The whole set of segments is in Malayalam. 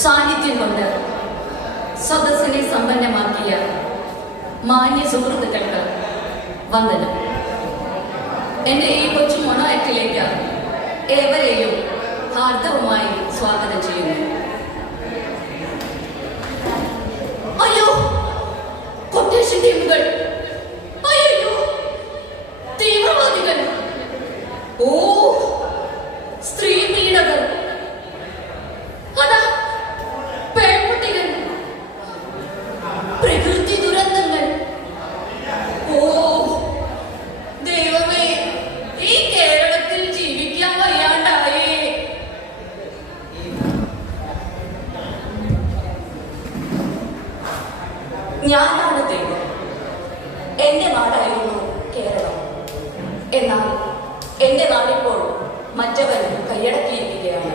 സാന്നിധ്യം കൊണ്ട് സദസ്സിനെ സമ്പന്നമാക്കിയ മാന്യ സുഹൃത്തുക്കൾക്ക് വന്ദനം. എന്റെ ഈ കൊച്ചു മൊണാക്റ്റിലേക്ക് ഏവരെയും ഹാർദവുമായി സ്വാഗതം ചെയ്യുന്നു. അയ്യോ, കൊട്ടേഷൻ ടീമുകൾ! അയ്യോ, തീവ്രവാദികൾ! ഓ, സ്ത്രീ പീഡകർ! അതാ പെൺകുട്ടികൾ! പ്രകൃതി ദുരന്തങ്ങൾ! ഓ ദൈവമേ, ഈ കേരളത്തിൽ ജീവിക്കാൻ വയ്യാണ്ടായേ. ഞാനാണ് ദൈവം. എന്റെ നാടായിരുന്നു കേരളം. എന്നാൽ എന്റെ നാടിപ്പോൾ മറ്റവൻ കൈയടക്കിയിരിക്കുകയാണ്.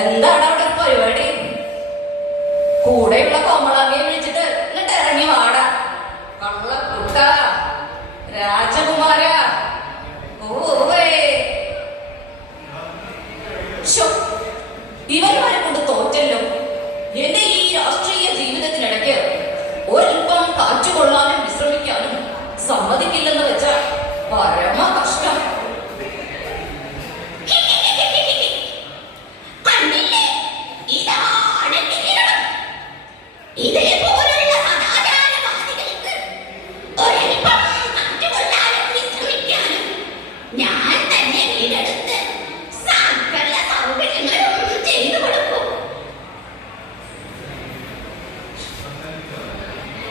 എന്താണ് അവിടെ പരിപാടി? കൂടെയുള്ള കോമളാമിയെ വിളിച്ചിട്ട് എന്നിട്ട് ഇറങ്ങി വാടാ. കള്ളക്കുട്ട രാജകുമാര! ഇവന്മാരെ കൊണ്ട് തോറ്റല്ലോ. എന്റെ ഈ രാഷ്ട്രീയ ജീവിതത്തിനിടയ്ക്ക് ഒരൽപ്പം കാറ്റുകൊള്ളാനും വിശ്രമിക്കാനും സമ്മതിക്കില്ലെന്ന് വെച്ച പരമ കഷ്ടം.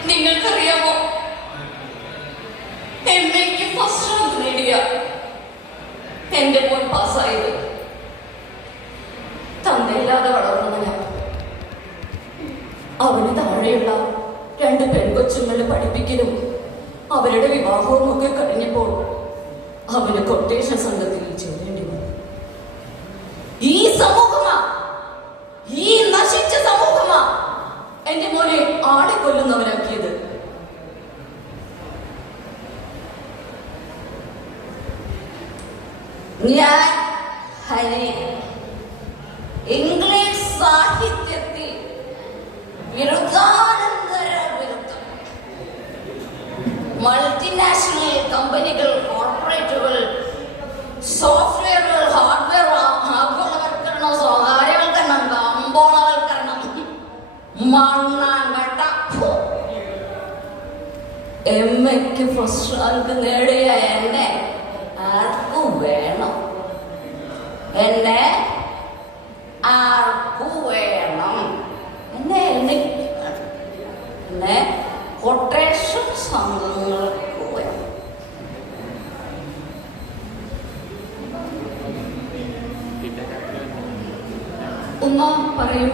നിങ്ങൾക്കറിയാമോ, MA-ക്ക് ഫസ്റ്റ് റാങ്ക് നേടിയ എന്റെ മോൻ പാസ്സായത് തന്തയില്ലാതെ വളർന്നതിന്. അവന് താഴെയുള്ള 2 പെൺകൊച്ചുങ്ങളെ പഠിപ്പിക്കലും അവരുടെ വിവാഹവും ഒക്കെ കഴിഞ്ഞപ്പോൾ അവന് കൊട്ടേഷൻ സംഘത്തിൽ ചേരേണ്ടി വന്നു. ഈ സമൂഹമാ, ഈ നശിച്ച സമൂഹമാ എന്റെ മോനെ ആളെ കൊല്ലുന്നവരാക്കിയത്. ഞാൻ ഹരി. ഇംഗ്ലീഷ് സാഹിത്യത്തിൽ വിരുദ്ധാനന്തര വിരുദ്ധം. മൾട്ടിനാഷണൽ കമ്പനികൾ, കോർപ്പറേറ്റുകൾ, സോഫ്റ്റ്വെയറുകൾ, ഹാർഡ്വെയർ ആഗോളവൽക്കരണം, സ്വകാര്യവൽക്കരണം, കമ്പോളവൽക്കരണം, മണ്ണാങ്കട്ട. MA-ക്ക് ഫസ്റ്റ് റാങ്ക് നേടിയ എന്നെ ആർക്കു വേണം? എന്നെ ആർക്കു വേണം? എന്നെ കൊട്ടേഷൻ സംഘങ്ങൾക്ക് വേണം. ഉമ്മ പറയൂ,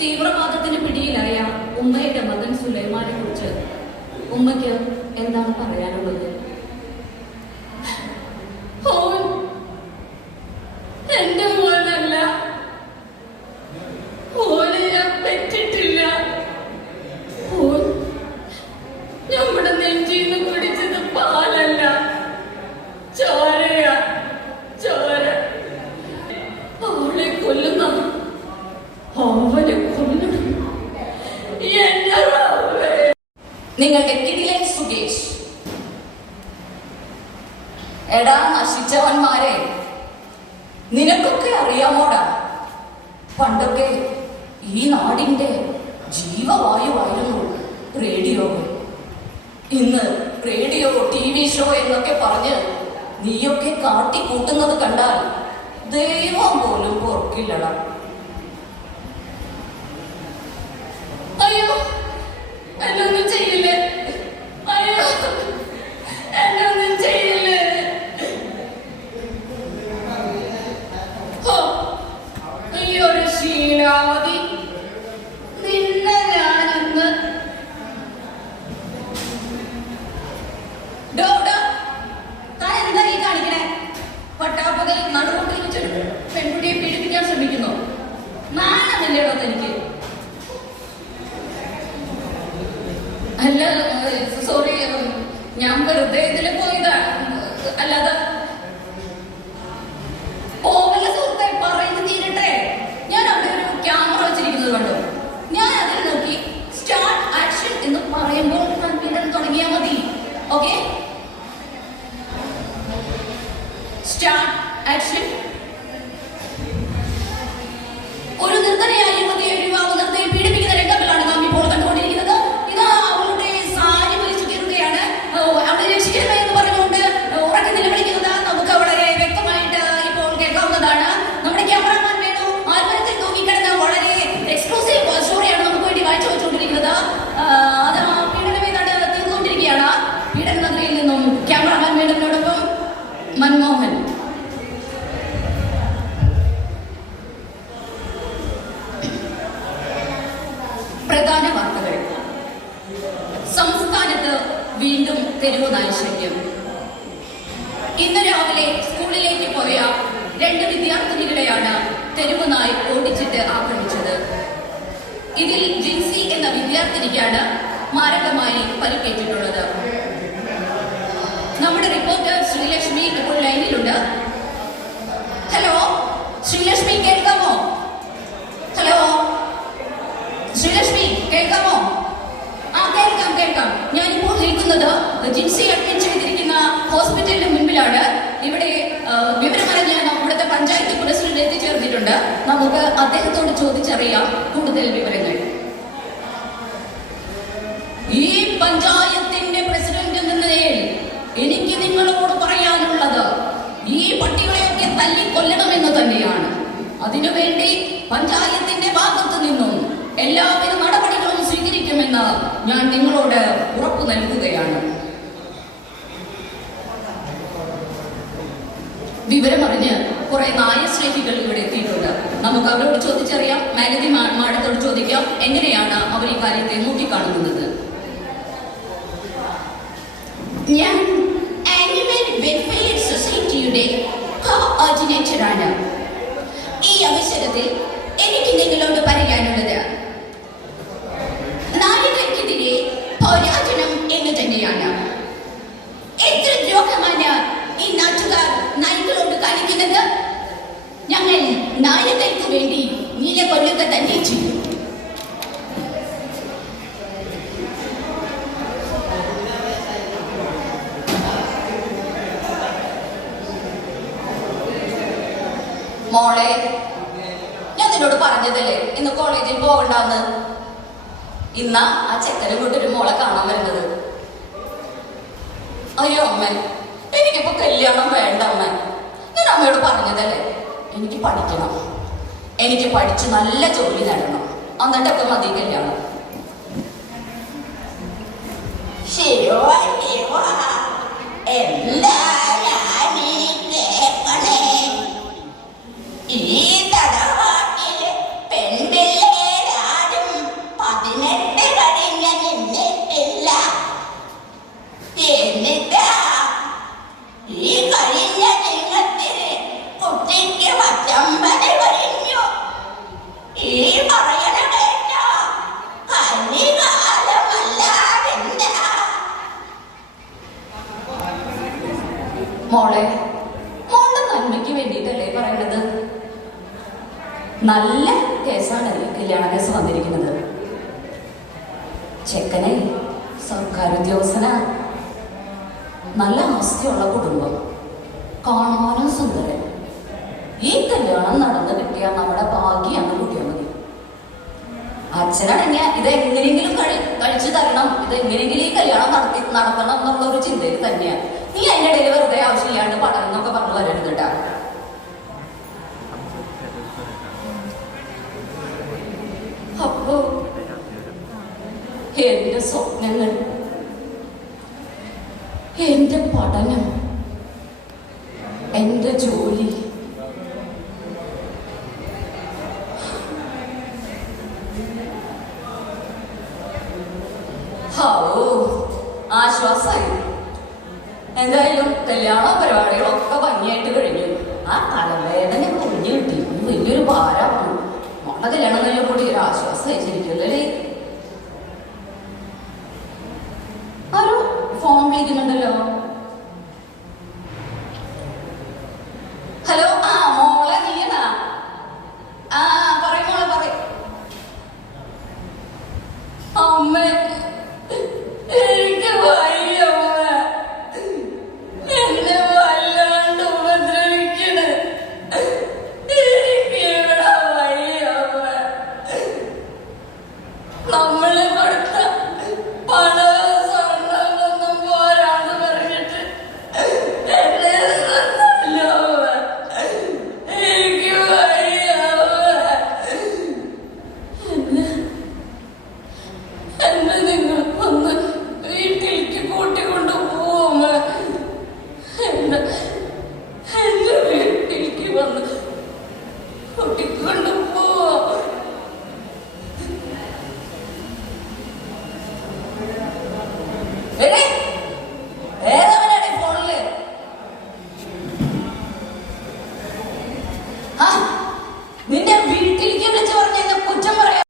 തീവ്രവാദത്തിന് പിടിയിലായ ഉമ്മയുടെ മകൻ സുലൈമാനെ കുറിച്ച് ഉമ്മയ്ക്ക് എന്താണ് പറയാനുള്ളത്? എന്റെ മോനല്ല, ഓനെ ഞാൻ പെറ്റിട്ടില്ല. ഓൻ നമ്മുടെ നെഞ്ചിന്ന് കുടിച്ചത് പാലല്ല, ചോരയാ, ചോര. അവളെ കൊല്ലുന്ന അവനെ കൊല്ലണം. നിങ്ങളുടെ കിടിലൻ സുകേഷ്. എടാ നശിച്ചവന്മാരെ, നിനക്കൊക്കെ അറിയാമോടാ, പണ്ടൊക്കെ ഈ നാടിന്റെ ജീവവായുവായിരുന്നു റേഡിയോ. ഇന്ന് റേഡിയോ, TV ഷോ എന്നൊക്കെ പറഞ്ഞ് നീയൊക്കെ കാട്ടിക്കൂട്ടുന്നത് കണ്ടാൽ ദൈവം പോലും പൊറുക്കില്ലടാ. എന്നൊന്നും ചെയ്യില്ലേ, അയ്യോ എന്നൊന്നും ചെയ്യില്ലേ. ഈ ഒരു ശീലാവതി നിന്നെ ഞാനിന്ന് താൻ എന്താ ഈ കാണിക്കണേ? പട്ടാപ്പകൽ നടുറോട്ടിൽ വെച്ചൊരു പെൺകുട്ടിയെ പീഡിപ്പിക്കാൻ ശ്രമിക്കുന്നു. നാണമില്ലേടോ തനിക്ക്? അല്ല സോറി, ഞാൻ വെറുതെ ഇതില് പോയതാ, അല്ലാതെ പോകല സുഹൃത്തെ, പറയുന്നത് തീരട്ടെ. ഞാൻ അവിടെ ഒരു ക്യാമറ വെച്ചിരിക്കുന്നത് കണ്ടു. ഞാൻ അതിൽ നോക്കി സ്റ്റാർട്ട് ആക്ഷൻ എന്ന് പറയുമ്പോൾ പീഡനം തുടങ്ങിയാൽ മതി. Okay, start action. ഒരു നിർത്തനയായ യുവതിയെ യുവാവ് നിർത്തി പീഡിപ്പിക്കുന്ന രംഗങ്ങളാണ് നാം ഇപ്പോൾ കണ്ടുകൊണ്ടിരിക്കുന്നത്. ഇതാ അവളുടെ സാരി വലിച്ചു കീറുകയാണ്. അവളെ രക്ഷിക്കണമേ എന്ന് പറഞ്ഞുകൊണ്ട് ഉറക്കെ നിലവിളിക്കുന്നത് നമുക്ക് വളരെ വ്യക്തമായിട്ട് ഇപ്പോൾ കേൾക്കാവുന്നതാണ്. നമ്മുടെ ക്യാമറമാൻ വേണു ആൽമരത്തിൽ തൂങ്ങിക്കിടന്ന വളരെ എക്സ്ക്ലൂസീവ് സ്റ്റോറിയാണ് നമുക്ക് വേണ്ടി വായിച്ചു വെച്ചുകൊണ്ടിരിക്കുന്നത്. അത് പീഡനം ഏതാണ്ട് തീർന്നുകൊണ്ടിരിക്കുകയാണ്. പീഡന നഗരിയിൽ നിന്നും ക്യാമറമാൻ വേണുവിനോടൊപ്പം മൻമോഹൻ. പ്രധാന വാർത്തകൾ. സംസ്ഥാനത്ത് വീണ്ടും തെരുവ് നായശല്യം. ഇന്ന് രാവിലെ സ്കൂളിലേക്ക് പോയ 2 വിദ്യാർത്ഥിനികളെയാണ് തെരുവ് നായ ഓടിച്ചിട്ട് ആക്രമിച്ചത്. ഇതിൽ ജിൻസി എന്ന വിദ്യാർത്ഥിനിക്കാണ് മാരകമായി പരിക്കേറ്റിട്ടുള്ളത്. നമ്മുടെ റിപ്പോർട്ടർ ശ്രീലക്ഷ്മി ഇപ്പോൾ ലൈനിലുണ്ട്. ഹലോ ശ്രീലക്ഷ്മി, കേൾക്കാമോ? ഹലോ ശ്രീലക്ഷ്മി, കേൾക്കാമോ? കേൾക്കാം. ഞാനിപ്പോൾ നിൽക്കുന്നത് ജിൻസി അഡ്മിറ്റ് ചെയ്തിരിക്കുന്ന ഹോസ്പിറ്റലിന് മുൻപിലാണ്. ഇവിടെ വിവരമറിഞ്ഞ് ഇവിടുത്തെ പഞ്ചായത്ത് പ്രസിഡന്റ് എത്തിച്ചേർന്നിട്ടുണ്ട്. നമുക്ക് അദ്ദേഹത്തോട് ചോദിച്ചറിയാം കൂടുതൽ വിവരങ്ങൾ. ഈ പഞ്ചായത്തിന്റെ പ്രസിഡന്റ് എന്ന നിലയിൽ എനിക്ക് നിങ്ങളോട് പറയാനുള്ളത് ഈ പട്ടികളെയൊക്കെ തല്ലിക്കൊല്ലണമെന്ന് തന്നെയാണ്. അതിനുവേണ്ടി പഞ്ചായത്തിന്റെ ഭാഗത്തു നിന്നും എല്ലാവിധ നടപടികളും സ്വീകരിക്കുമെന്ന് ഞാൻ നിങ്ങളോട് ഉറപ്പു നൽകുകയാണ്. വിവരമറിഞ്ഞ് കുറെ നായസ്നേഹികൾ ഇവിടെ എത്തിയിട്ടുണ്ട്. നമുക്ക് അവരോട് ചോദിച്ചറിയാം. മാഗതി മാഡത്തോട് ചോദിക്കാം, എങ്ങനെയാണ് അവർ ഈ കാര്യത്തെ നോക്കിക്കാണുന്നത്. ഞാൻ ആനിമൽ വെൽഫെയർ സൊസൈറ്റിയുടെ കോർഡിനേറ്ററാണ്. ഈ അവസരത്തിൽ എനിക്ക് നിങ്ങളോട് പറയാനുള്ളത് നായകർക്കെതിരെ പോരാടണം എന്ന് തന്നെയാണ്. എത്ര ദ്രോഹമാണ് ഈ നാട്ടുകാർ നായ്ക്കളോട് കാണിക്കുന്നത്. ഞങ്ങൾ നായകർക്ക് വേണ്ടി നിലകൊള്ളുക തന്നെ ചെയ്യും. മോളെ, ഞാൻ നിന്നോട് പറഞ്ഞതല്ലേ ഇന്ന് കോളേജിൽ പോകണ്ടെന്ന്. ഇന്നാ ആ ചെക്കനെ കൊണ്ടൊരു മോളെ കാണാൻ വരുന്നത്. അയ്യോ അമ്മ, എനിക്കിപ്പോ കല്യാണം വേണ്ട അമ്മ. ഞാൻ അമ്മയോട് പറഞ്ഞതല്ലേ എനിക്ക് പഠിക്കണം, എനിക്ക് പഠിച്ച് നല്ല ജോലി നേടണം, എന്നിട്ടൊക്കെ മതി കല്യാണം. ഈ തടവാട്ടില് പെൺപിള്ളേരാരും 18 കഴിഞ്ഞ നിന്നിട്ടില്ല. എന്നിട്ടാ ഈ കഴിഞ്ഞ ചിങ്ങത്തിന് കുട്ടിക്ക് 19 കഴിഞ്ഞു. ഈ പറയണ കേട്ടോ, കലികാലമല്ലാതെന്താ. മോളെ, മോളുടെ നന്മയ്ക്ക് വേണ്ടിയിട്ടല്ലേ പറയണത്. നല്ല കേസാണല്ലേ കല്യാണ കേസ് വന്നിരിക്കുന്നത്. ചെക്കനെ സർക്കാർ ഉദ്യോഗസ്ഥനാ, നല്ല ആസ്തിയുള്ള കുടുംബം, കാണാനും സുന്ദരൻ. ഈ കല്യാണം നടന്നു കിട്ടിയാൽ നമ്മുടെ ഭാഗ്യാണ് കൂട്ടിയാൽ മതി. അച്ഛനടങ്ങിയ ഇതെങ്ങനെയെങ്കിലും കഴിച്ചു തരണം, ഇതെങ്ങനെയെങ്കിലും ഈ കല്യാണം നടത്തണം എന്നുള്ള ഒരു ചിന്തയിൽ തന്നെയാണ്. നീ അതിൻ്റെ ഇടയിൽ വെറുതെ ആവശ്യമില്ലാണ്ട് പഠനം എന്നൊക്കെ പറഞ്ഞു വരരുത് കേട്ടാ. അപ്പോ എന്റെ സ്വപ്നങ്ങൾ, എന്റെ പഠനം, എന്റെ ജോലി, ആശ്വാസായി. എന്തായാലും കല്യാണ പരിപാടികളൊക്കെ ഭംഗിയായിട്ട് കഴിഞ്ഞു. ആ തലവേദന കുഞ്ഞു കിട്ടി, വലിയൊരു ഭാരമാണ്. മോളുടെ കല്യാണം കഴിഞ്ഞ കൂടി ഒരു ആശ്വാസമായി ശരിക്കല്ലേ. ആരോ ഫോൺ വിളിക്കുന്നുണ്ടല്ലോ. ഹലോ, ആ മോളെ നീയനാ? ആ പറയും മോളെ, പറയും. അമ്മ എനിക്ക് വയ്യ മോളെ, എന്നെ വല്ലാണ്ട് ഉപദ്രവിക്കണ്. എനിക്ക് ഇവിടെ വയ്യ മോളെ. നമ്മള് കൊടുത്ത പണവും സ്വർണ്ണമൊന്നും പോരാന്ന് പറഞ്ഞിട്ട് എന്നെ തന്നല്ലോ മോളെ. എനിക്ക് വയ്യ മോളെ. എന്നെ നിങ്ങൾ ഒന്ന് വീട്ടിലേക്ക് കൂട്ടിക്കൊണ്ടു പോവുക. എന്നെ വീട്ടിലേക്ക് വന്ന് കൂട്ടിക്കൊണ്ടു പോവാ. എടേ